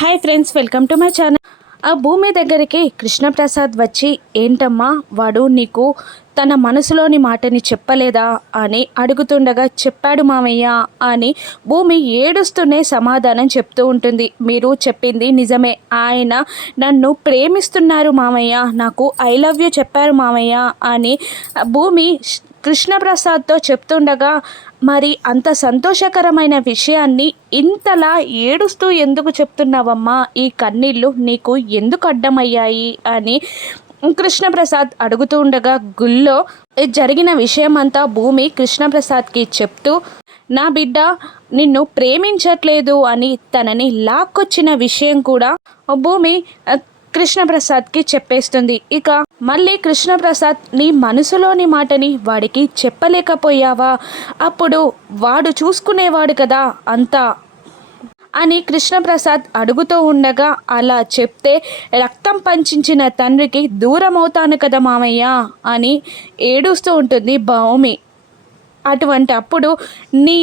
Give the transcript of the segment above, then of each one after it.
Hi friends, welcome to my channel. ఆ భూమి దగ్గరికి కృష్ణప్రసాద్ వచ్చి, ఏంటమ్మా వాడు నీకు తన మనసులోని మాటని చెప్పలేదా అని అడుగుతుండగా, చెప్పాడు మామయ్య అని భూమి ఏడుస్తూనే సమాధానం చెప్తూ ఉంటుంది. మీరు చెప్పింది నిజమే, ఆయన నన్ను ప్రేమిస్తున్నారు మామయ్య, నాకు ఐ లవ్ యూ చెప్పారు మామయ్య అని భూమి కృష్ణప్రసాద్తో చెప్తుండగా, మరి అంత సంతోషకరమైన విషయాన్ని ఇంతలా ఏడుస్తూ ఎందుకు చెప్తున్నావమ్మా, ఈ కన్నీళ్ళు నీకు ఎందుకు అడ్డమయ్యాయి అని కృష్ణప్రసాద్ అడుగుతూ ఉండగా, గుళ్ళో జరిగిన విషయమంతా భూమి కృష్ణప్రసాద్కి చెప్తూ, నా బిడ్డ నిన్ను ప్రేమించట్లేదు అని తనని లాక్కొచ్చిన విషయం కూడా భూమి కృష్ణప్రసాద్కి చెప్పేస్తుంది. ఇక మళ్ళీ కృష్ణప్రసాద్, నీ మనసులోని మాటని వాడికి చెప్పలేకపోయావా, అప్పుడు వాడు చూసుకునేవాడు కదా అంతా అని కృష్ణప్రసాద్ అడుగుతూ ఉండగా, అలా చెప్తే రక్తం పంచించిన తండ్రికి దూరం అవుతాను కదా మామయ్య అని ఏడుస్తూ ఉంటుంది భూమి. అటువంటి అప్పుడు నీ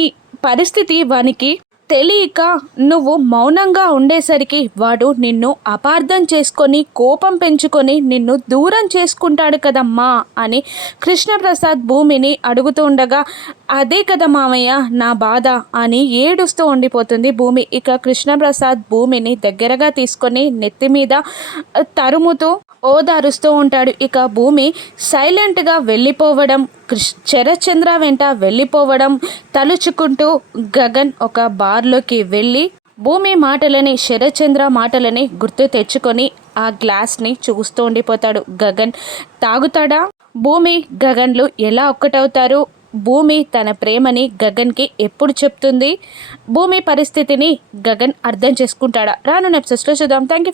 పరిస్థితి వానికి తెలియక నువ్వు మౌనంగా ఉండేసరికి వాడు నిన్ను అపార్థం చేసుకొని కోపం పెంచుకొని నిన్ను దూరం చేసుకుంటాడు కదమ్మా అని కృష్ణప్రసాద్ భూమిని అడుగుతూ ఉండగా, అదే కదా మామయ్య నా బాధ అని ఏడుస్తూ ఉండిపోతుంది భూమి. ఇక కృష్ణప్రసాద్ భూమిని దగ్గరగా తీసుకొని నెత్తి మీద తరుముతూ ఓదారుస్తూ ఉంటాడు. ఇక భూమి సైలెంట్గా వెళ్ళిపోవడం, శరత్చంద్ర వెంట వెళ్ళిపోవడం తలుచుకుంటూ గగన్ ఒక బార్లోకి వెళ్ళి భూమి మాటలని, శరత్చంద్ర మాటలని గుర్తు తెచ్చుకొని ఆ గ్లాస్ని చూస్తూ ఉండిపోతాడు. గగన్ తాగుతాడా? భూమి గగన్లు ఎలా ఒక్కటవుతారు? భూమి తన ప్రేమని గగన్కి ఎప్పుడు చెప్తుంది? భూమి పరిస్థితిని గగన్ అర్థం చేసుకుంటాడా? రానున్న ఎపిసోడ్స్లో చూద్దాం. Thank you.